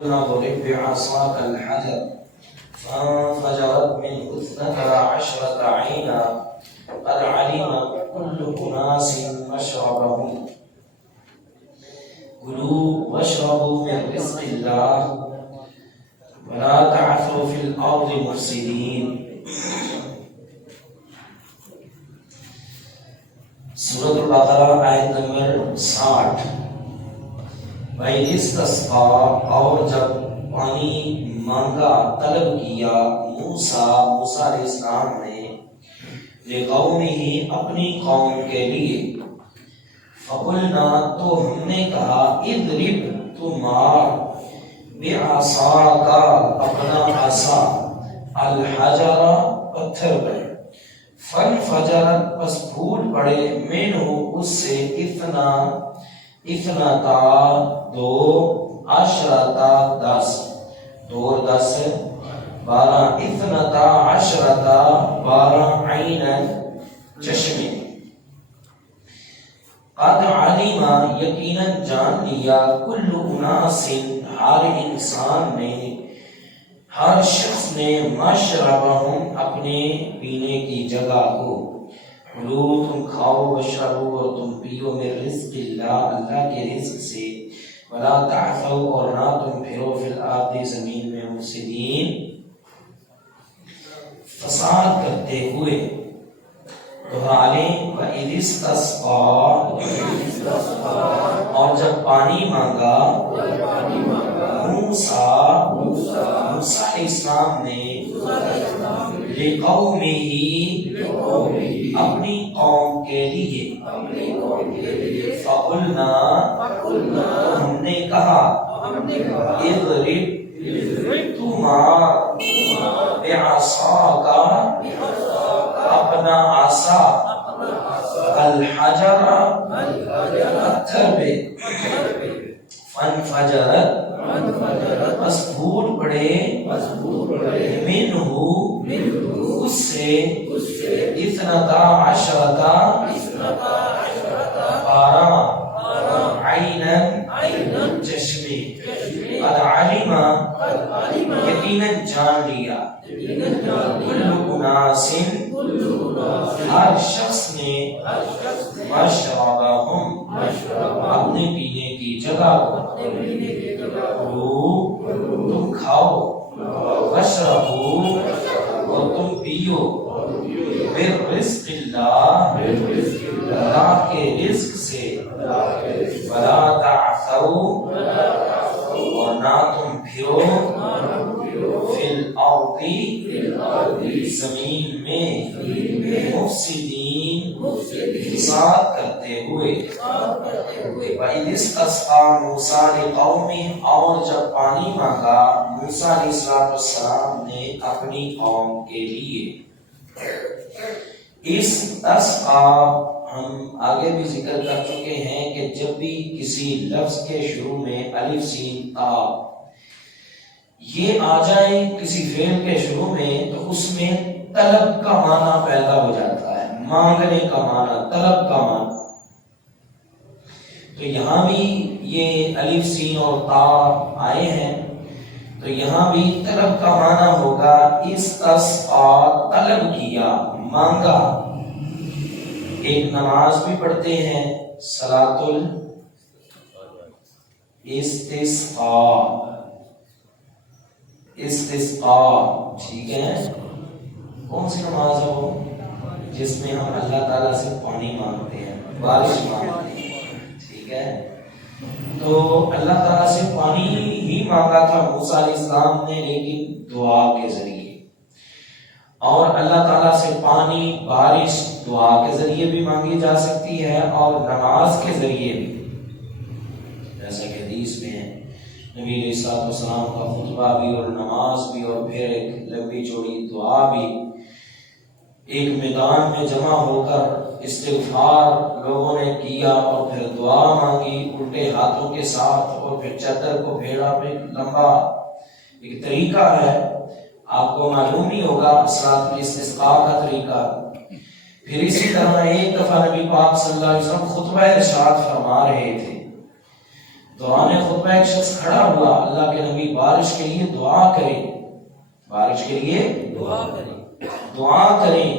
اضرب بعصاك الحجر فانفجرت منه 12 عينا قد علم كل أناس مشربهم كلوا واشربوا من رزق الله ولا تعثوا في الأرض مفسدين. سورۃ البقرہ آیت نمبر 60. وَإِذِ اسْتَسْقَىٰ، اور جب پانی مانگا طلب کیا موسیٰ علیہ السلام نے لِقَوْمِهِ اپنی قوم کے لیے، فَقُلْنَا تو ہم نے کہا اضرب تو مار بِعَصَاكَ اپنا عصا الحجر پتھر پر، فانفجرت پس پھوٹ پڑے منہ اس سے اثنتا دو عشرتا 10 2 اور 10 12 اثنتا عشرتا 12 عینا چشمے. قد علما یقیناً جان لیا کل اناس ہر انسان نے ہر شخص نے مشربہم اپنے پینے کی جگہ کو. کلو تم کھاؤ وشربو اور تم پیو من رزق اللہ اللہ کے رزق سے. ولا تعثوا اور نہ تم پھرو فی الارض زمین میں مفسدین فساد کرتے ہوئے. دہرالیں وَإِذِ اسْتَسْقَىٰ اور جب پانی مانگا موسیٰ علیہ السلام نے لِقَوْمِهِ اپنی قوم کے لیے، فَقُلْنَا ہم نے کہا اضرب تو مار بِعَصَاكَ اپنا عصا الحجر پتھر پہ، فانفجرت بس پھوٹ پڑے منہ اس سے اثنتا عشرتا 12 عینا چشمے. قد علم یقیناً جان لیا کل اناس ہر شخص نے مشربہم اپنے پینے کی جگہ کو. تم کھاؤ واشربو اور تم پیو من رزق اللہ اللہ کے رزق سے. ولا تعثوا اور نہ تم پھرو فی الارض زمین میں مفسدین فساد کرتے ہوئے. وَإِذِ اسْتَسْقَىٰ مُوسَىٰ لِقَوْمِهِ اور جب پانی مانگا موسیٰ علیہ السلام نے اپنی قوم کے لیے. استسقیٰ ہم آگے بھی ذکر کر چکے ہیں کہ جب بھی کسی لفظ کے شروع میں الف سین تا یہ آ جائے کسی فعل کے شروع میں تو اس میں طلب کا معنی پیدا ہو جاتا ہے، مانگنے کا معنی، طلب کا معنی. تو یہاں بھی یہ الف سین اور تا آئے ہیں تو یہاں بھی طلب کا معنی ہوگا استسقیٰ طلب کیا، مانگا. ایک نماز بھی پڑھتے ہیں صلاۃ استسقاء، ٹھیک ہے. کون سی نماز ہے وہ جس میں ہم اللہ تعالیٰ سے پانی مانگتے ہیں، بارش مانگتے ہیں، ٹھیک ہے. تو اللہ تعالیٰ سے پانی ہی مانگا تھا موسیٰ علیہ السلام نے، لیکن دعا کے ذریعے. اور اللہ تعالیٰ سے پانی بارش دعا کے ذریعے بھی مانگی جا سکتی ہے اور نماز کے ذریعے بھی، جیسا کہ حدیث میں ہے نبی علیہ السلام کا خطبہ بھی اور نماز بھی اور پھر ایک لمبی چوڑی دعا بھی. ایک میدان میں جمع ہو کر استغفار لوگوں نے کیا اور پھر دعا مانگی الٹے ہاتھوں کے ساتھ، اور پھر چادر کو پھیرا. پہ لمبا ایک طریقہ ہے، آپ کو معلوم ہی ہوگا صلاۃ الاستسقاء کا طریقہ. پھر اسی طرح ایک دفعہ نبی پاک صلی اللہ علیہ وسلم خطبہ ارشاد فرما رہے تھے، دوران خطبہ ایک شخص کھڑا ہوا، اللہ کے نبی کبھی بارش کے لیے دعا کریں، بارش کے لیے دعا کریں۔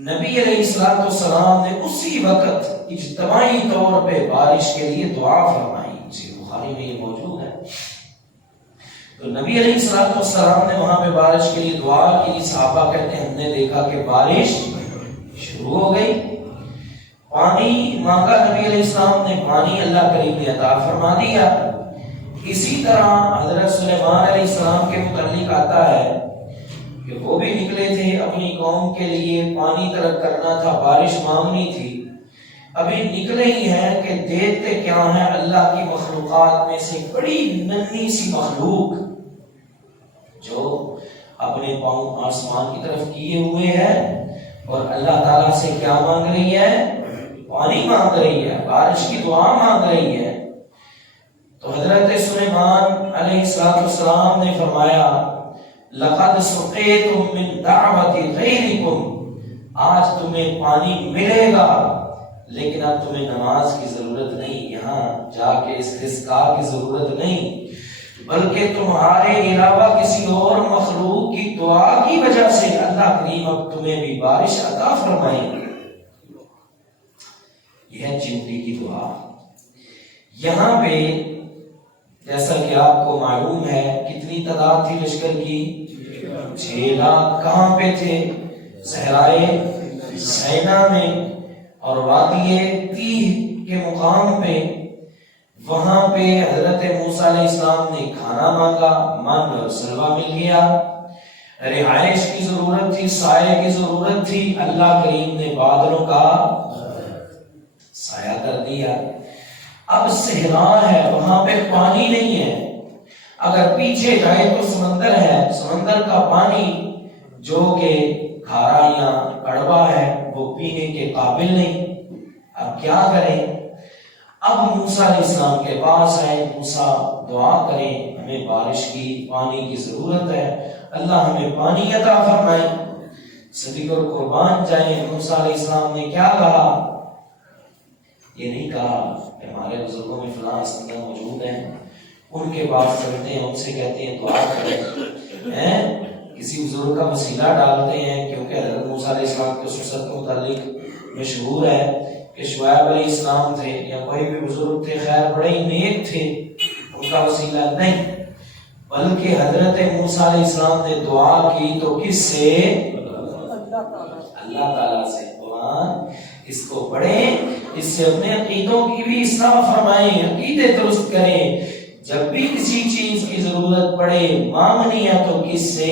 نبی علیہ السلام نے اسی وقت اجتماعی طور پہ بارش کے لیے دعا فرمائی، صحیح بخاری میں یہ موجود ہے۔ تو نبی علیہ السلام نے وہاں پہ بارش کے لیے دعا کی، صحابہ کہتے ہیں ہم نے دیکھا کہ بارش شروع ہو گئی، پانی مانگا نبی علیہ السلام نے، پانی اللہ کریم نے عطا فرما دیا۔ اسی طرح حضرت سلیمان علیہ السلام کے متعلق آتا ہے کہ وہ بھی نکلے تھے اپنی قوم کے لیے، پانی طلب کرنا تھا، بارش مانگنی تھی، ابھی نکلے ہی ہیں کہ دیکھتے کیا ہیں، اللہ کی مخلوقات میں سے بڑی ننھی سی مخلوق جو اپنے پاؤں آسمان کی طرف کیے ہوئے ہے اور اللہ تعالیٰ سے کیا مانگ رہی ہے؟ پانی مانگ رہی ہے، بارش کی دعا مانگ رہی ہے۔ تو حضرت سلیمان علیہ السلام نے فرمایا لَقَدْ سُقِيتُم مِّن دَعْوَةِ غَيْرِكُمْ، آج تمہیں پانی ملے گا لیکن اب تمہیں نماز کی ضرورت نہیں، یہاں جا کے استسقاء کی ضرورت نہیں، بلکہ تمہارے علاوہ کسی اور مخلوق کی دعا کی وجہ سے اللہ کریم اب تمہیں بھی بارش عطا فرمائیں گے۔ یہ ہے چمٹی کی دعا۔ یہاں پہ جیسا کہ آپ کو معلوم ہے کتنی تعداد تھی لشکر کی؟ 6 لاکھ۔ کہاں پہ تھے؟ صحرائے سینا میں اور وادی تیہ کے مقام پہ، وہاں پہ حضرت موسیٰ علیہ السلام نے کھانا مانگا، من اور سلوہ مل گیا، رہائش کی ضرورت تھی، سائے کی ضرورت تھی، اللہ کریم نے بادلوں کا سایہ کر دیا۔ اب صحرا ہے، وہاں پہ پانی نہیں ہے، اگر پیچھے جائے تو سمندر ہے، سمندر کا پانی جو کہ کھارا یا کڑوا ہے وہ پینے کے قابل نہیں، اب کیا کریں؟ اب موسیٰ علیہ السلام کے پاس آئے، موسیٰ دعا کریں ہمیں بارش کی، پانی کی ضرورت ہے، اللہ ہمیں پانی عطا فرمائے۔ صدیق اور قربان جائیں، موسیٰ علیہ السلام نے کیا کہا؟ یہ نہیں کہا کہ ہمارے بزرگوں میں فلاں ہستیاں موجود ہیں، ان کے پاس چلتے ہیں، ان سے کہتے ہیں دعا کریں، کسی بزرگ کا وسیلہ ڈالتے ہیں، کیونکہ حضرت موسیٰ علیہ السلام کے خصوصیت کے متعلق مشہور ہے کہ شعیب علیہ السلام تھے یا کوئی بھی بزرگ تھے، خیر بڑے ہی نیک تھے، ان کا وسیلہ نہیں، بلکہ حضرت موسیٰ علیہ السلام نے دعا کی تو کس سے؟ اللہ تعالیٰ سے۔ قرآن اس کو پڑھیں، اس سے اپنے عقیدوں کی بھی اصلاح فرمائیں، عقیدے درست کریں، جب بھی کسی چیز کی ضرورت پڑے مانگنی ہے تو کس سے؟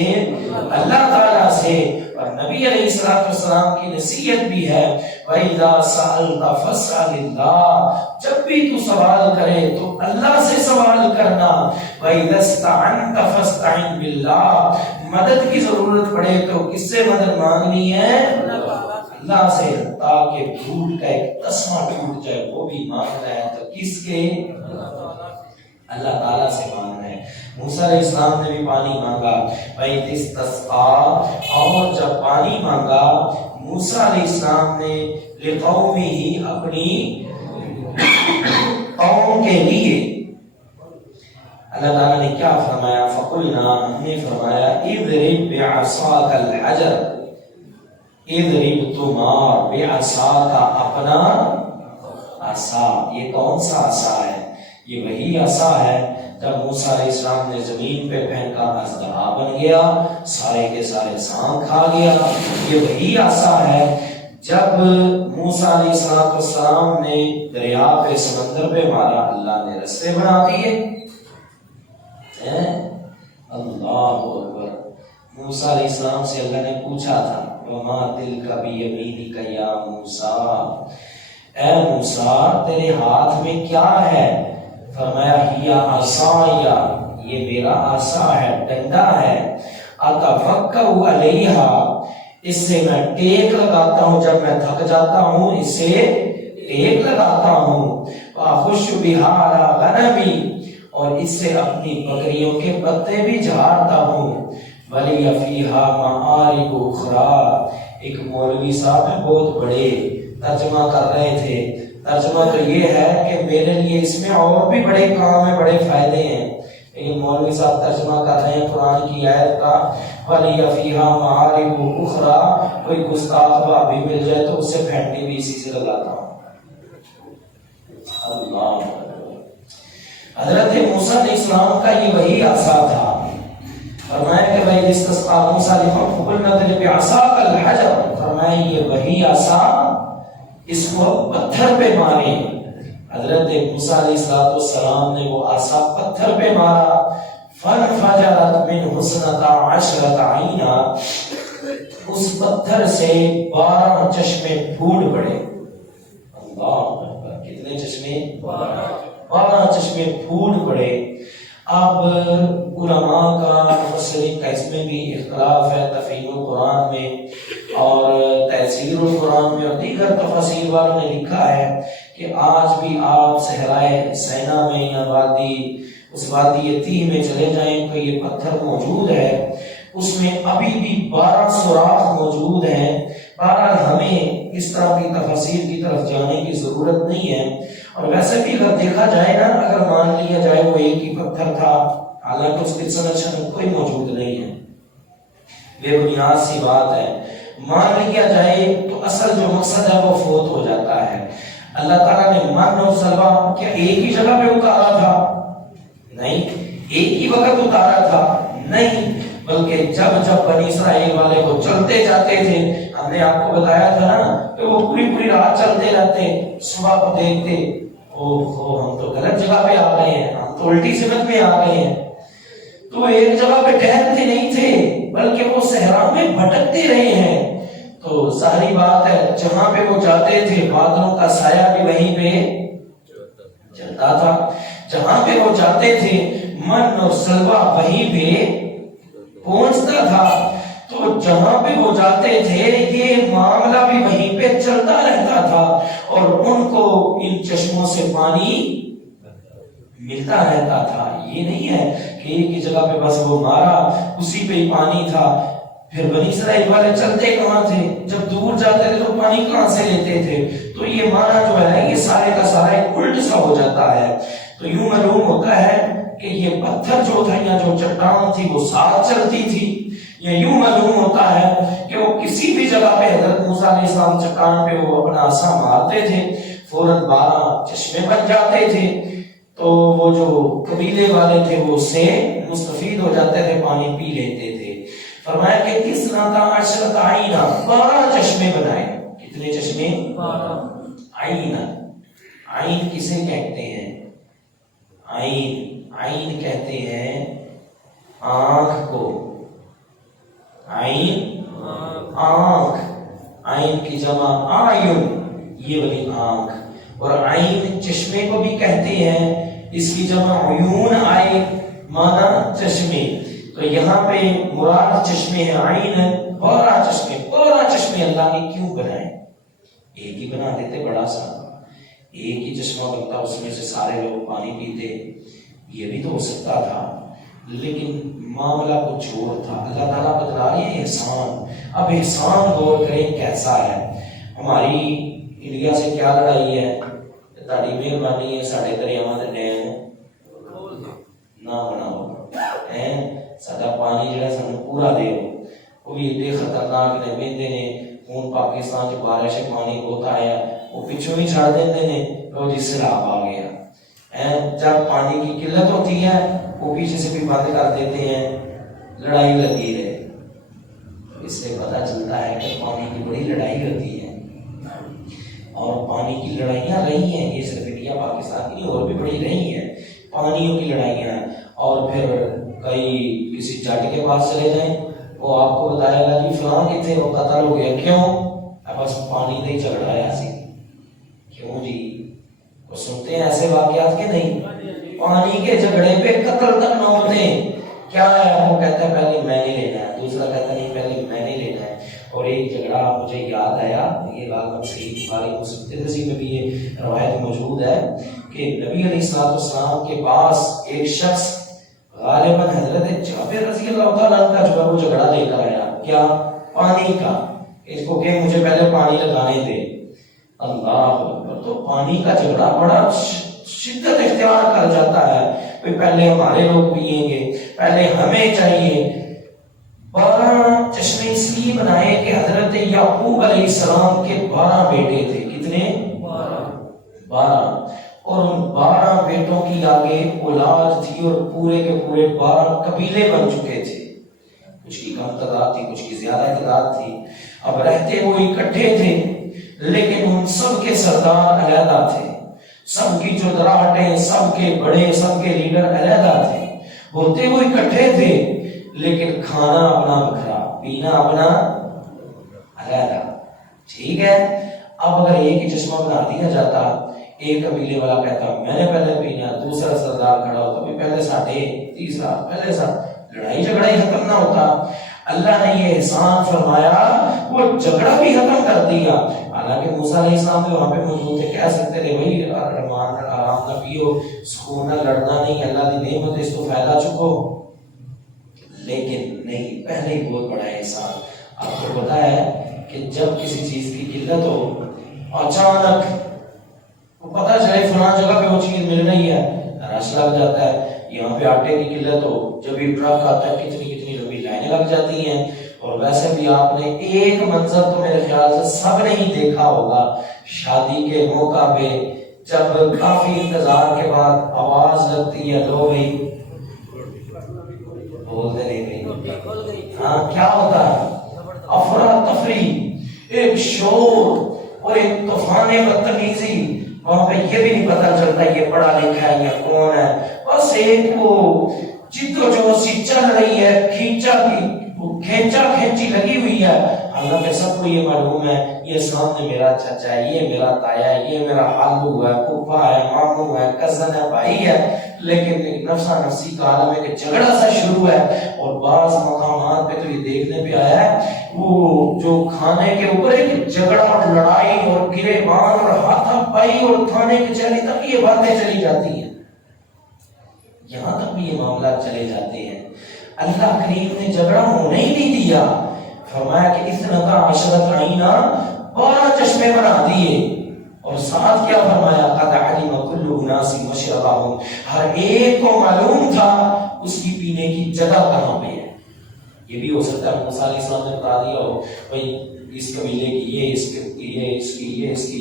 اللہ تعالیٰ سے۔ اور نبی علیہ السلام کی نصیحت بھی ہے وَإِذَا سَأَلْتَ فَاسْأَلِ اللَّهَ، جب بھی تو سوال کرے تو اللہ سے سوال کرنا، وَإِذَا اسْتَعَنْتَ فَاسْتَعِنْ بِاللَّهِ، مدد کی ضرورت پڑے تو کس سے مدد مانگنی ہے؟ اللہ سے، تاکہ دودھ کا ایک تسمہ ٹوٹ جائے وہ بھی مانگنا ہے تو کس کے؟ اللہ تعالیٰ سے مانگنا ہے۔ موسیٰ علیہ السلام نے بھی پانی مانگا، وَإِذِ اسْتَسْقَىٰ، اور جب پانی مانگا موسیٰ علیہ السلام نے لِقَوْمِهِ، اپنی قوم کے لیے، اللہ تعالیٰ نے کیا فرمایا؟ فَقُلْنَا، ہم نے فرمایا اِذْرِبْ بِعَصَاكَ الْحَجَرَ، اِذْرِبْ تُمَار بِعَصَاكَ، اپنا عصا۔ یہ کون سا عصا ہے؟ یہ وہی عصا ہے جب موسیٰ علیہ السلام نے زمین پہ پھینکا اژدہا بن گیا، سارے کے سارے سانپ کھا گیا۔ یہ وہی عصا ہے جب موسیٰ علیہ السلام نے دریا پہ، سمندر پہ مارا، اللہ نے رستے بنا دیے۔ اللہ اکبر۔ موسیٰ علیہ السلام سے اللہ نے پوچھا تھا وَمَا تِلْكَ بِيَمِينِكَ يَا موسیٰ، اے موسیٰ تیرے ہاتھ میں کیا ہے؟ فرمایا ہِیَ عَصَایَ، یہ میرا عصا ہے، ڈنڈا ہے، أَتَوَكَّأُ عَلَيْهَا، اس سے میں ٹیک لگاتا ہوں، جب میں تھک جاتا ہوں اس سے ٹیک لگاتا ہوں، وَأَخُشُّ بِهَا عَلَىٰ غَنَمِي، اور اس سے اپنی بکریوں کے پتے بھی جھاڑتا ہوں، وَلِيَ فِيهَا مَآرِبُ أُخْرَىٰ۔ ایک مولوی صاحب ہیں بہت بڑے، ترجمہ کر رہے تھے، ترجمہ تو یہ ہے کہ میرے لیے اس میں اور بھی بڑے کام ہیں، بڑے فائدے ہیں، لیکن مولوی صاحب ترجمہ کر رہے ہیں قرآن کی آیت کا وَلِيَ فِيهَا مَعَارِبُ أُخْرَى، کوئی گستاخ بھابی مل جائے تو اسے پھینٹی بھی اسی سے لگاتا ہوں. اللہ. حضرت موسیٰ علیہ السلام کا یہ وہی عصا تھا. فرمایا کہ بھائی استسقا موسیٰ فَقُلْنَا اضْرِب بِعَصَاكَ الْحَجَرَ، فرمایا یہ وہی عصا، اس کو پتھر پہ مارے. حضرت موسیٰ علیہ السلام نے وہ عصا پتھر پہ مارا. فَانْفَجَرَتْ مِنْهُ اثْنَتَا عَشْرَةَ عَيْنًا، اس پتھر سے 12 چشمے پھوٹ پڑے. اللہ اکبر. کتنے چشمے؟ 12 چشمے پھوٹ پڑے. اب علماء کا مفسرین کا اس میں بھی اختلاف ہے، تفہیم القرآن میں اور تفسیر القرآن میں اور دیگر تفاسیر والوں نے لکھا ہے کہ آج بھی آپ صحرائے سینا میں یا اس وادی تیہ میں چلے جائیں تو یہ پتھر موجود ہے، اس میں ابھی بھی 12 سوراخ موجود ہیں. بہرحال ہمیں اس طرح کی تفاسیر کی طرف جانے کی ضرورت نہیں ہے. اور ویسے بھی اگر دیکھا جائے نا، اگر مان لیا جائے وہ ایک ہی پتھر تھا، حالانکہ اس کی سند کوئی موجود نہیں ہے، بے بنیاد سی بات ہے. مان لیا جائے تو اصل جو مقصد ہے وہ فوت ہو جاتا ہے. اللہ تعالیٰ نے من اور سلوا کیا ایک ہی جگہ پہ اتارا تھا؟ نہیں. ایک ہی وقت اتارا تھا؟ نہیں. بلکہ جب جب بنی اسرائیل والے کو چلتے جاتے تھے، ہم نے آپ کو بتایا تھا نا کہ وہ پوری رات چلتے رہتے، صبح کو دیکھتے ہم تو غلط جگہ پہ آ گئے ہیں، ہم تو الٹی سمت میں آ گئے ہیں. تو ایک جگہ پہ ٹھہرتے نہیں تھے بلکہ وہ صحرا میں بھٹکتے رہے ہیں. تو ظاہری بات ہے جہاں پہ وہ جاتے تھے بادلوں کا سایہ بھی وہیں پہ چلتا تھا. جہاں پہ وہ جاتے تھے من اور سلوا وہیں پہ پہنچتا تھا. تو جہاں پہ وہ جاتے تھے یہ معاملہ بھی وہیں پہ چلتا رہتا تھا اور ان کو ان چشموں سے پانی ملتا رہتا تھا. یہ نہیں ہے کہ ایک ہی جگہ پہ بس وہ مارا اسی پہ ہی پانی تھا. پھر بنی اسرائیل والے چلتے کہاں تھے؟ جب دور جاتے تھے تو پانی کہاں سے لیتے تھے؟ تو یہ معنی جو ہے یہ سارے کا سارا ایک الٹ سا ہو جاتا ہے. تو یوں معلوم ہوتا ہے کہ یہ پتھر جو تھا یا جو چٹان تھی وہ ساتھ چلتی تھی. یہ یوں معلوم ہوتا ہے کہ وہ کسی بھی جگہ پہ حضرت موسیٰ علیہ السلام چٹان پہ وہ اپنا عصا مارتے تھے فوراً 12 چشمے بن جاتے تھے. تو وہ جو قبیلے والے تھے وہ اس سے مستفید ہو جاتے تھے، پانی پی لیتے تھے. فرمایا کہ 12 عینا، 12 چشمے بنائے. کتنے چشمے؟ 12 عینا. عین کسے کہتے ہیں؟ عین کہتے ہیں آنکھ کو. عین آنکھ، عین کی جمع اعین، یہ والی آنکھ. اور عین چشمے کو بھی کہتے ہیں، اس کی جمع عیون آئے مانا چشمے. تو یہاں پہ مراد چشمے ہیں عین. 12 چشمے اللہ نے کیوں بنائے؟ ایک ہی بنا دیتے بڑا سا، ایک ہی چشمہ بنتا، اس میں سے سارے لوگ پانی پیتے، یہ بھی تو ہو سکتا تھا. لیکن معاملہ کچھ اور تھا. اللہ تعالیٰ بتلا رہے ہیں احسان. اب احسان غور کریں کیسا ہے. ہماری انڈیا سے کیا لڑائی ہے؟ تاری مہربانی ہے ساڑھے دریاواں دے ڈیم نہ بناؤ، ساڈا پانی جڑا سانو پورا دے. وہ بھی ایڈے خطرناک نے بہتے نے. ہوں پاکستان چ بارش پانی بہت آیا، وہ پچھوں ہی چھڑ دیتے ہیں، وہ جی سیلاب آ گیا. جب پانی کی قلت ہوتی ہے وہ پیچھے سے بھی بند کر دیتے ہیں، لڑائی لگی رہے. اس سے پتہ چلتا ہے کہ پانی کی بڑی لڑائی ہوتی ہے اور پانی کی لڑائیاں رہی ہیں. یہ صرف انڈیا پاکستان کی نہیں، اور بھی بڑی رہی ہیں پانیوں کی لڑائیاں. اور پھر کئی کسی جٹ کے پاس چلے جائیں، وہ آپ کو بتائے گا جی فلاں کتنے وہ قتل ہو گیا. کیوں؟ بس پانی نہیں جھگڑا ہے سی. کیوں جی؟ وہ سنتے ہیں ایسے واقعات کے نہیں؟ پانی کے جھگڑے پہ قتل تک نہ ہوتے. کیا ہے؟ وہ کہتا ہے پہلے میں نے لینا ہے، دوسرا کہتا نہیں پہلے میں نے لینا ہے. اور ایک جھگڑا مجھے یاد آیا، یہ بات صحیح بخاری مسلم ترمذی میں بھی یہ روایت موجود ہے کہ نبی علیہ السلام کے پاس ایک شخص غالباً حضرت جابر رضی اللہ تعالیٰ عنہ کا جو ہے وہ جھگڑا لے کر آیا. کیا؟ پانی کا. اس کو کہ مجھے پہلے پانی لگانے دے. اللہ اکبر. تو پانی کا جھگڑا بڑا شدت اختیار کر جاتا ہے. کہ پہلے ہمارے لوگ پیئیں گے، پہلے ہمیں چاہیے۔ 12 چشمے اس لیے بنائے کہ حضرت یعقوب علیہ السلام کے 12 بیٹے تھے۔ کتنے؟ 12۔ اور ان 12 بیٹوں کی آگے اولاد تھی اور پورے کے پورے 12 قبیلے بن چکے تھے، کچھ کی کم تعداد تھی، کچھ کی زیادہ تعداد تھی۔ اب رہتے وہ اکٹھے تھے لیکن ان سب کے سردار علیحدہ تھے، سب کی جو دراہٹیں، سب کے بڑے، سب کے لیڈر علیحدہ تھے، ہوتے وہ اکٹھے تھے لیکن کھانا اپنا بکھرا، پینا اپنا علیحدہ۔ ٹھیک ہے، اب اگر ایک ہی چشمہ بنا دیا جاتا، ایک قبیلے والا کہتا میں نے پہلے پینا، دوسرا سردار کھڑا ہوتا بھی پہلے ساٹھے، تیسرا پہلے ساٹھ، لڑائی جھگڑا ہی ختم نہ ہوتا۔ اللہ نے یہ احسان فرمایا، وہ جھگڑا بھی ختم کر دیا۔ حالانکہ موسیٰ علیہ السلام بھی وہاں پہ موجود تھے، کہہ سکتے تھے بھائی آرام نہ پیو، سکون نہ، لڑنا نہیں، اللہ کی نعمت ہے اس کو فائدہ چکو، لیکن نہیں، پہلے ہی بہت بڑا احسان۔ آپ کو پتا ہے کہ جب کسی چیز کی قلت ہو، اچانک پتہ چلے فلاں جگہ پہ وہ چیز مل رہی ہے، رش لگ جاتا ہے۔ یہاں پہ آٹے کی قلت ہو، جب یہ ٹرک آتا ہے کتنی لمبی لائنیں لگ جاتی ہیں۔ اور ویسے بھی آپ نے ایک منظر تو میرے خیال سے سب نے ہی دیکھا ہوگا، شادی کے موقع پہ جب کافی انتظار کے بعد آواز لگتی ہے، لو بھائی بولتے نہیں، ہاں کیا ہوتا ہے؟ افراتفری، ایک شور اور ایک طوفان بدتمیزی۔ وہاں پہ یہ بھی نہیں پتہ چلتا یہ پڑھا لکھا ہے یا کون ہے، بس ایک وہ جد و جو سی چل رہی ہے، کھینچا کھینچی لگی ہوئی ہے۔ حالانکہ سب کو یہ معلوم ہے یہ سامنے میرا چچا ہے، یہ میرا تایا ہے، یہ میرا حالو ہے، پھپھا ہے، ماموں ہے، کزن ہے، بھائی ہے، لیکن نفسا نفسی کا عالم ہے کہ جھگڑا سا شروع ہے۔ اور بعض مقامات پہ تو یہ دیکھنے پہ آیا ہے وہ جو کھانے کے اوپر ایک جھگڑا اور لڑائی اور گریبان اور ہاتھا پائی اور تھانے کچہری تک یہ باتیں چلی جاتی ہیں، یہاں تک بھی یہ معاملات چلے جاتے ہیں۔ اللہ کریم نے جھگڑا ہونے ہی نہیں دیا، فرمایا کہ اثنتا عشرۃ عینا، 12 چشمے بنا دیے، اور ساتھ کیا فرمایا؟ قد علم کل اناس مشربہم، ہر ایک کو معلوم تھا اس کی پینے کی جگہ کہاں پہ ہے۔ یہ بھی ہو سکتا ہے موسیٰ علیہ السلام نے بتا دیا ہو بھائی اس قبیلے کی یہ، اس کی یہ، اس کی یہ، اس کی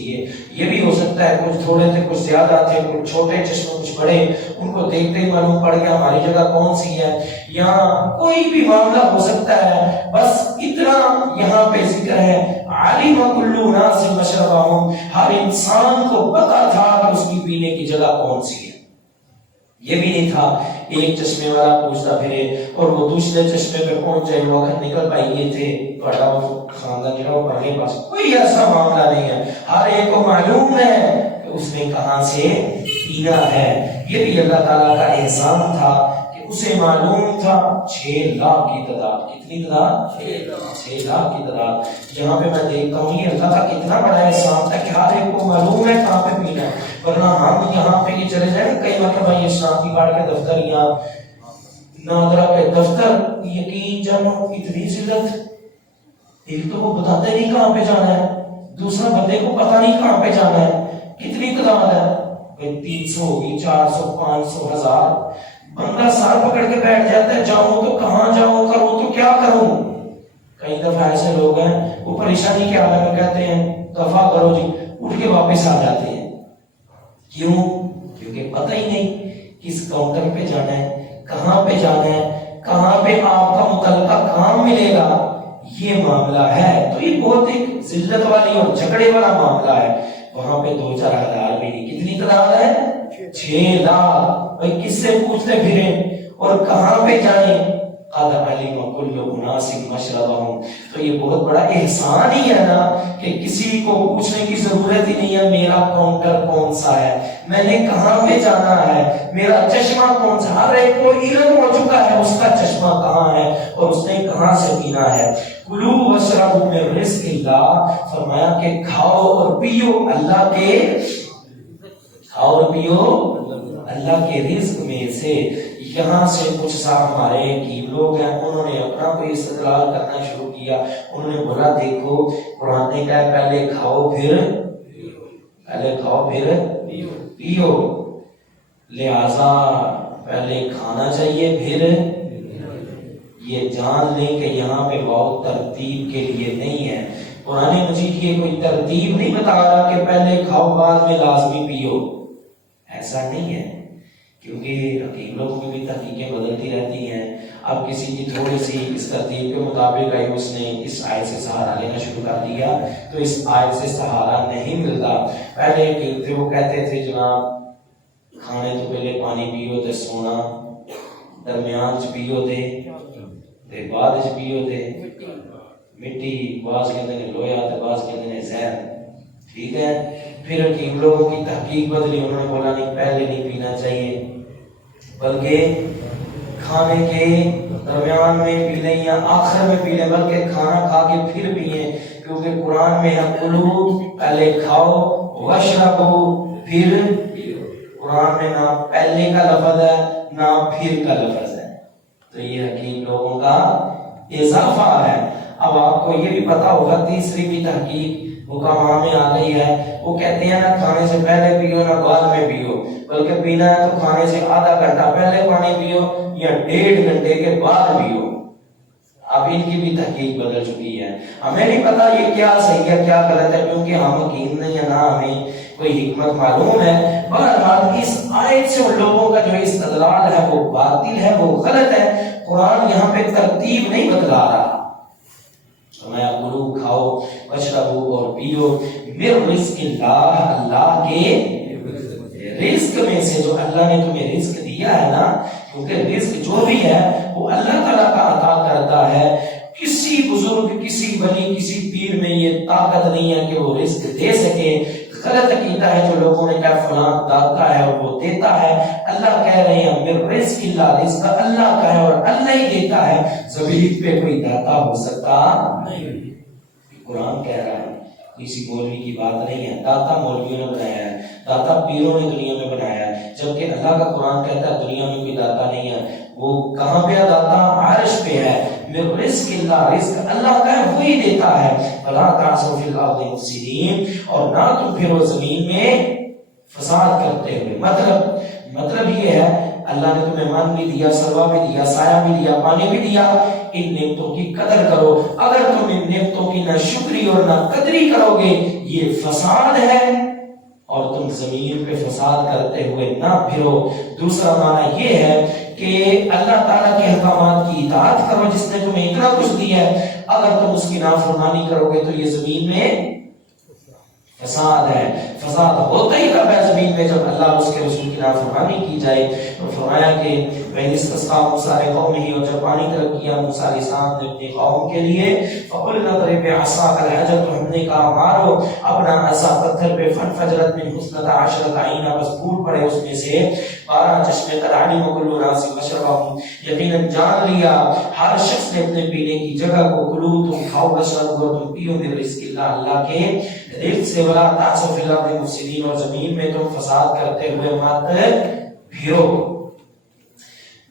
یہ بھی ہو سکتا ہے کچھ تھوڑے تھے، کچھ زیادہ تھے، کچھ چھوٹے چشمے، کچھ بڑے، ان کو دیکھتے ہی معلوم پڑ گیا ہماری جگہ کون سی ہے، یا کوئی بھی معاملہ ہو سکتا ہے۔ بس اتنا یہاں پہ ذکر ہے، علم کل اناس مشربہم، ہر انسان کو پتا تھا کہ اس کی پینے کی جگہ کون سی ہے۔ یہ بھی نہیں تھا ایک چشمے والا پوچھتا پھرے اور وہ دوسرے چشمے پہ پہنچ جائے، وہ وقت نکل پائی یہ تھے بڑا خاندان جو ہے پڑھنے پاس، کوئی ایسا معاملہ نہیں ہے۔ ہر ایک کو معلوم ہے کہ اس نے کہاں سے پینا ہے۔ یہ بھی اللہ تعالیٰ کا احسان تھا کہ اسے معلوم تھا 6 لاکھ کی تعداد۔ کتنی تعداد؟ 6 لاکھ کی تعداد۔ یہاں پہ میں دیکھتا ہوں یہ اللہ کا کتنا بڑا احسان تھا کہ ہر ایک کو معلوم ہے کہاں پہ پینا ہے، ورنہ ہم یہاں پہ یہ چلے جائیں کئی مرتبہ یہ شناختی کارڈ کے دفتر یا نادرا کے دفتر، یقین جانو اتنی ذلت، ایک تو وہ بتاتے نہیں کہاں پہ جانا ہے، دوسرا بندے کو پتہ نہیں کہاں پہ جانا ہے، کتنی تعداد ہے 300 ہوگی، 400، 500، 1000، بندہ سار پکڑ کے بیٹھ جاتا ہے، جاؤں تو کہاں جاؤں، کروں تو کیا کروں۔ کئی دفعہ ایسے لوگ ہیں وہ پریشانی کے عالم میں کہتے ہیں دفع کرو جی، اٹھ کے واپس آ جاتے ہیں۔ کیوں؟ کیونکہ پتہ ہی نہیں کس کاؤنٹر پہ جانا ہے، کہاں پہ جانا ہے، کہاں پہ آپ کا متعلقہ کام ملے گا، یہ معاملہ ہے۔ تو یہ بہت ایک ذلت والی اور جھگڑے والا معاملہ ہے۔ وہاں پہ 2-4 ہزار بھی نہیں، کتنی تعداد ہے؟ 6 لاکھ۔ بھائی کس سے پوچھتے پھریں اور کہاں پہ جائیں؟ قد علم کل اناس مشربہم۔ تو یہ بہت بڑا احسان ہی ہے نا کہ کسی کو پوچھنے کی ضرورت ہی نہیں ہے میرا کاؤنٹر کون سا ہے، میں نے کہاں پہ جانا ہے، میرا چشمہ کون سا۔ ہر ایک کو علم ہو چکا ہے اس کا چشمہ کہاں ہے اور اس نے کہاں سے پینا ہے۔ کلو واشربوا من رزق اللہ، فرمایا کہ کھاؤ اور پیو اللہ کے، کھاؤ اور پیو اللہ کے رزق میں سے۔ یہاں سے کچھ سا ہمارے حکیم لوگ ہیں، انہوں نے اپنا کوئی استدلال کرنا شروع کیا، انہوں نے بولا دیکھو قرآن نے کہا پہلے کھاؤ پھر پیو، لہذا پہلے کھانا چاہیے پھر یہ جان لیں کہ یہاں پہ واو ترتیب کے لیے نہیں ہے. قرآن مجید یہ کوئی ترتیب نہیں بتا رہا کہ پہلے کھاؤ بعد میں لازمی پیو، ایسا نہیں ہے. کیونکہ حکیم لوگوں کی بھی تحقیقیں بدلتی رہتی ہیں. اب کسی کی تھوڑی سی اس ترتیب کے مطابق آئی، اس نے اس آیت سے سہارا لینا شروع کر دیا تو اس آیت سے سہارا نہیں ملتا. پہلے حکیم تھے وہ کہتے تھے جناب کھانے تو پہلے پانی پیو تے سونا درمیان چ پیو تے بعد چ پیو تے مٹی، بعض کہتے ہیں لویا تے بعض کہتے ہیں زہر. ٹھیک ہے. پھر حکیم لوگوں کی تحقیق بدلی، انہوں نے بولا نہیں پہلے نہیں پینا چاہیے بلکہ کھانے کے درمیان میں پی لیں یا آخر میں پی لیں، بلکہ کھانا کھا کے پھر پئیں، کیونکہ قرآن میں ہے کلو پہلے کھاؤ واشربو پھر. قرآن میں نہ پہلے کا لفظ ہے نہ پھر کا لفظ ہے. تو یہ حکیم لوگوں کا اضافہ ہے. اب آپ کو یہ بھی پتا ہوگا تیسری بھی تحقیق حکامہ میں آ گئی ہے، وہ کہتے ہیں نہ کھانے سے پہلے پیو نہ بعد میں پیو، بلکہ پینا ہے تو کھانے سے آدھا گھنٹہ پہلے پانی پیو یا 1.5 گھنٹے کے بعد پیو. اب ان کی بھی تحقیق بدل چکی ہے. ہمیں نہیں پتا یہ کیا صحیح ہے کیا غلط ہے، کیونکہ ہم حکیم نہیں ہے نہ ہمیں کوئی حکمت معلوم ہے. بہرحال اس آیت سے ان لوگوں کا جو استدلال ہے وہ باطل ہے، وہ غلط ہے. قرآن یہاں پہ ترتیب نہیں بتلا رہا. میں کلو کھاؤ واشربو اور پیو من رزق اللہ، اللہ کے رزق میں سے جو اللہ نے تمہیں رزق دیا ہے نا، کیونکہ رزق جو بھی ہے وہ اللہ تعالیٰ کا عطا کرتا ہے. کسی بزرگ کسی ولی کسی پیر میں یہ طاقت نہیں ہے کہ وہ رزق دے سکے. غلط عقیدہ ہے جو لوگوں نے کہا فلاں داتا ہے اور وہ دیتا ہے. اللہ کہہ رہے ہیں من رزق اللہ، رزق اللہ کا ہے اور اللہ ہی دیتا ہے. زمین پہ کوئی داتا ہو سکتا نہیں. قرآن کہہ رہا ہے، کسی مولوی کی بات نہیں ہے. داتا مولویوں نے بنایا ہے، داتا پیروں نے دنیا میں بنایا ہے، جبکہ اللہ کا قرآن کہتا ہے دنیا میں کوئی داتا نہیں ہے. وہ کہاں پہ داتا؟ عرش پہ ہے. من رزق اللہ، رزق اللہ کا ہے وہی دیتا ہے. فلا تعثوا فی الارض مفسدین، اور نہ تم پھرو زمین میں فساد کرتے ہوئے. مطلب یہ ہے اللہ نے تمہیں من بھی دیا، سلوا بھی دیا، سایہ بھی دیا، پانی بھی دیا. ان نعمتوں کی قدر کرو. اگر تم ان نعمتوں کی نہ شکری اور نہ قدری کرو گے یہ فساد ہے اور تم زمین پہ فساد کرتے ہوئے نہ پھرو. دوسرا معنی یہ ہے کہ اللہ تعالیٰ کے احکامات کی اطاعت کرو جس نے تمہیں اتنا کچھ دیا ہے. اگر تم اس کی نافرمانی کرو گے تو یہ زمین میں فساد ہے. فساد ہوتا ہی کب ہے زمین میں؟ جب اللہ اس کے رسول کی نافرمانی کی جائے. تو فرمایا کہ وَإِذِ اسْتَسْقَىٰ مُوسَىٰ لِقَوْمِهِ، اور جب پانی طلب کیا موسیٰ علیہ السلام نے اپنی قوم کے لیے، فَقُلْنَا اضْرِب بِعَصَاكَ الْحَجَرَ، تو ہم نے کہا مارو اپنا عصا پتھر پہ. فَانْفَجَرَتْ مِنْهُ اثْنَتَا عَشْرَةَ عَيْنًا، بس پھوٹ پڑے اس میں سے 12 چشمے. قَدْ عَلِمَ كُلُّ أُنَاسٍ مَشْرَبَهُمْ، یقیناً جان لیا ہر شخص نے اپنے پینے کی جگہ کو. کلو تم کھاؤ واشربوا اور تم پیو من رزق اللہ، اللہ کے رزق سے. وَلَا تَعْثَوْا فِي الْأَرْضِ مُفْسِدِينَ، اور زمین میں تم فساد کرتے ہوئے مت پھرو.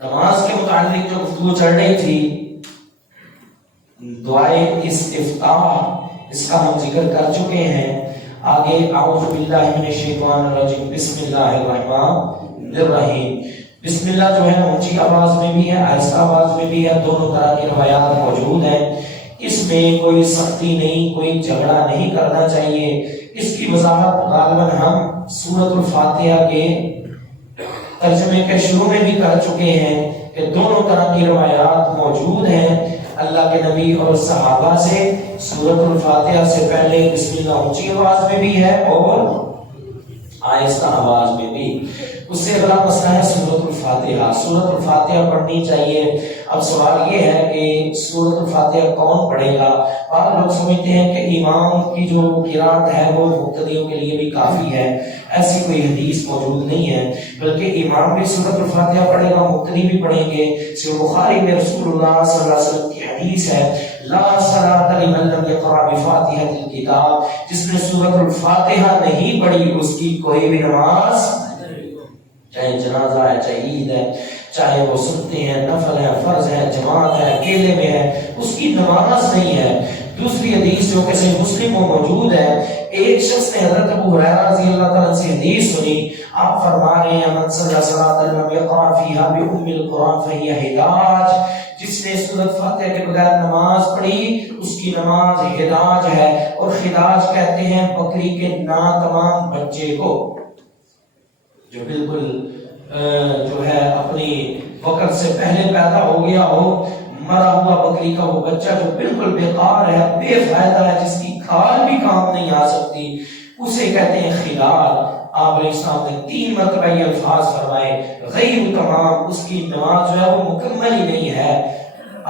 نماز کے متعلق جو گفتگو چل رہی تھی، دعائے استفتاح، اس کا ہم ذکر کر چکے ہیں. آگے اعوذ باللہ من الشیطان الرجیم، بسم اللہ الرحمن الرحیم. بسم اللہ جو ہے اونچی آواز میں بھی ہے آہستہ آواز میں بھی ہے، دونوں طرح کی روایات موجود ہیں. اس میں کوئی سختی نہیں، کوئی جھگڑا نہیں کرنا چاہیے. اس کی وضاحت غالباً ہم سورۃ الفاتحہ کے ترجمے کے شروع میں بھی کر چکے ہیں کہ دونوں طرح کی روایات موجود ہیں اللہ کے نبی اور صحابہ سے. سورۃ الفاتحہ سے پہلے بسم اللہ اونچی آواز میں بھی ہے اور آہستہ آواز میں بھی. اس سے اگلا مسئلہ ہے سورۃ الفاتحہ. سورۃ الفاتحہ پڑھنی چاہیے. اب سوال یہ ہے کہ سورۃ الفاتحہ کون پڑھے گا؟ بعض لوگ سمجھتے ہیں کہ امام کی جو قرات ہے وہ مقتدیوں کے لیے بھی کافی ہے. ایسی کوئی حدیث موجود نہیں ہے، بلکہ امام بھی سورۃ الفاتحہ پڑھے گا، مقتدی بھی پڑھیں گے. صحیح بخاری میں رسول اللہ صلی اللہ علیہ وسلم کی حدیث ہے، لا صلاۃ لمن لم یقرأ بفاتحۃ الکتاب، جس نے سورۃ الفاتحہ نہیں پڑھی اس کی کوئی بھی نماز، چاہے جنازہ ہے، چاہے عید ہے، چاہے وہ سنتے ہیں، نفل ہے، فرض ہے، جماعت ہے، اکیلے میں ہے، اس کی نماز نہیں ہے. دوسری حدیث جو کہ صحیح مسلم میں موجود ہے ایک شخص نے حضرت ابو ہریرہ رضی اللہ تعالیٰ سے حدیث سنی، آپ فرما رہے ہیں من صلی صلاۃ لم یقرأ فیہا بأم القرآن فہی حداج، جس نے سورۃ فاتحہ کے بغیر نماز پڑھی اس کی نماز حداج ہے، اور خداج کہتے ہیں بکری کے ناتمام بچے کو جو بالکل جو ہے اپنی وقت سے پہلے پیدا ہو گیا ہو، مرا ہوا بکری کا وہ بچہ جو بالکل بیکار ہے، بے فائدہ ہے، جس کی کھال بھی کام نہیں آ سکتی، اسے کہتے ہیں خلال۔ آپ علیہ السلام نے 3 مرتبہ یہ الفاظ فرمائے، غیر تمام، اس کی نماز جو ہے وہ مکمل ہی نہیں ہے۔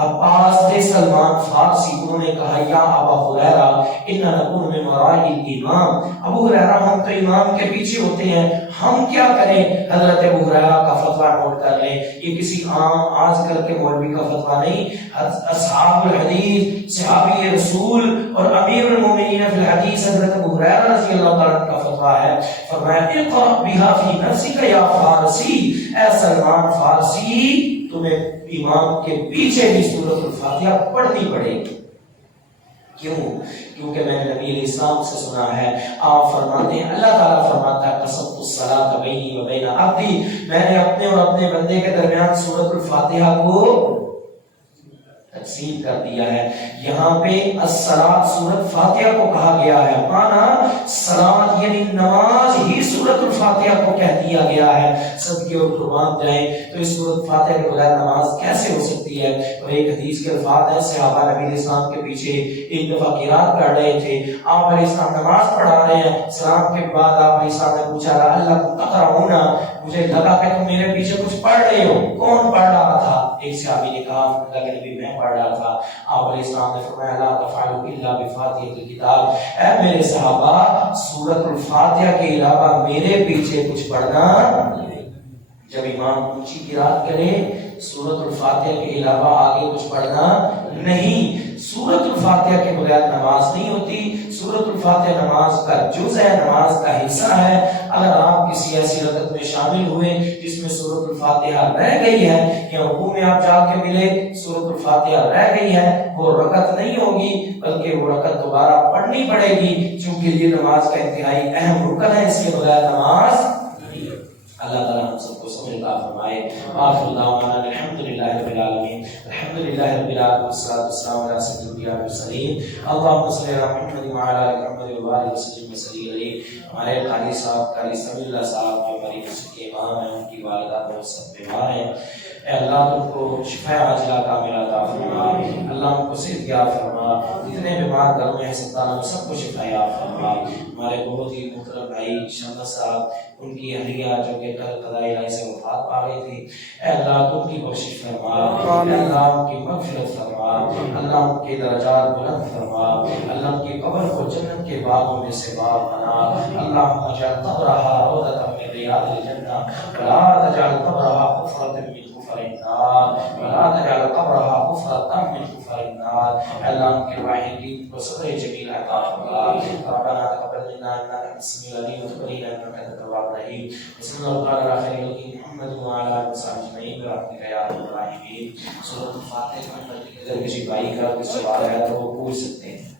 عباس بن سلمان فارسی انہوں نے کہا یا ابا ہریرہ انا نکون من وراء الامام، ابو ہریرہ ہم تو امام کے پیچھے ہوتے ہیں، ہم کیا کریں؟ حضرت ابو ہریرہ کا فتویٰ نوٹ کر لیں، یہ کسی عام آج کل کے مولوی کا فتویٰ نہیں، اصحاب الحدیث صحابی رسول اور امیر المومنین فی الحدیث حضرت ابو ہریرہ رضی اللہ تعالیٰ کا فتویٰ ہے۔ فرمایا اقرأ بها فی نفسک یا فارسی، اے سلمان فارسی تمہیں امام کے پیچھے بھی سورۃ الفاتحہ پڑھنی پڑے گی۔ کیوں؟ کیونکہ میں نے نبی علیہ السلام سے سنا ہے، آپ فرماتے ہیں، اللہ تعالیٰ فرماتا ہے قسمت الصلاۃ بینی و بین عبدی، میں نے اپنے اور اپنے بندے کے درمیان سورۃ الفاتحہ کو تقسیم کر دیا ہے۔ یہاں پہ الصلاۃ سورۃ فاتحہ کو کہا گیا ہے، مانا صلاۃ یعنی نماز ہی سورۃ الفاتحہ کو کہہ دیا گیا ہے۔ صدقے اور قربان جائیں تو اس سورۃ فاتحہ کے بغیر نماز کیسے ہو سکتی ہے؟ اور ایک حدیث کے الفاظ ہیں، صحابہ نبی علیہ السلام کے پیچھے ایک دفعہ قرات پڑھ رہے تھے، آپ علیہ السلام نماز پڑھا رہے ہیں، سلام کے بعد آپ علیہ السلام نے پوچھا اللہ تقرؤون، مجھے لگا کہ تم میرے پیچھے کچھ پڑھ رہے ہو، کون پڑھ رہا تھا؟ ایک صحابی نے کہا اللہ کے نبی میں پڑھ رہا تھا۔ آپ علیہ السلام نے فرمایا لا تفعلوا الا بفاتحۃ الکتاب، اے میرے صحابہ سورۃ الفاتحہ کے علاوہ میرے پیچھے کچھ پڑھنا، جب امام اونچی قرات کرے سورۃ الفاتحہ کے علاوہ آگے کچھ پڑھنا نہیں۔ سورۃ الفاتحہ کے بغیر نماز نہیں ہوتی، سورۃ الفاتحہ نماز کا جز ہے، نماز کا حصہ ہے۔ اگر آپ کسی ایسی رکعت میں شامل ہوئے جس میں سورۃ الفاتحہ رہ گئی ہے، یا رکوع میں آپ جا کے ملے سورۃ الفاتحہ رہ گئی ہے، وہ رکعت نہیں ہوگی بلکہ وہ رکعت دوبارہ پڑھنی پڑے گی، چونکہ یہ نماز کا انتہائی اہم رکن ہے، اس کے بغیر نماز نہیں۔ اللہ تعالیٰ ہم سب کو سمجھ عطا فرمائے۔ آخر دعوانا الحمدللہ رب العالمین، الحمدللہ رب العالمین، والصلاۃ والسلام علی سید الانبیاء والمرسلین، اللہم صلی علی محمد وعلی آل محمد وبارک وسلم وسلم علیہ۔ ہمارے قاری صاحب قاری سمیع اللہ صاحب جو ہماری مسجد کے امام ہیں، ان کی والدہ بہت سب بیمار ہیں، اے اللہ تم کو شفا عاجلہ کاملہ عطا فرما، اللہ ان کو صحت یاب فرما، جتنے بیمار گھر میں ہیں سب سب کو شفا یاب فرما۔ ہمارے بہت ہی محترم بھائی شمس صاحب، ان کی اہلیہ جو کہ کل قضائے الہی سے وفات پا گئی تھی، اے اللہ تو ان کی بخشش فرما، اے اللہ ان کی مغفرت فرما، اللہ ان کے درجات بلند فرما، اللہ ان کی قبر کو جنت کے باغوں میں سے باغ بنا، اللہم اجعل قبرها روضۃ من ریاض الجنہ ولا تجعل قبرها حفرۃ من حفر النار ولا تجعل قبرها حفرۃ من حفر النار۔ اللہ ان کے واحدین کو صبر جمیل عطا فرما، ربنا تقبل منا انک انت السمیع العلیم وتب علینا انک انت التواب الرحیم، وصلی اللہ تعالی علی خیر خلقہ محمد وعلی آلہ وصحبہ اجمعین برحمتک یا ارحم الراحمین۔ سورۃ الفاتحہ میں اگر کسی بھائی کا کوئی سوال ہے تو وہ پوچھ سکتے ہیں۔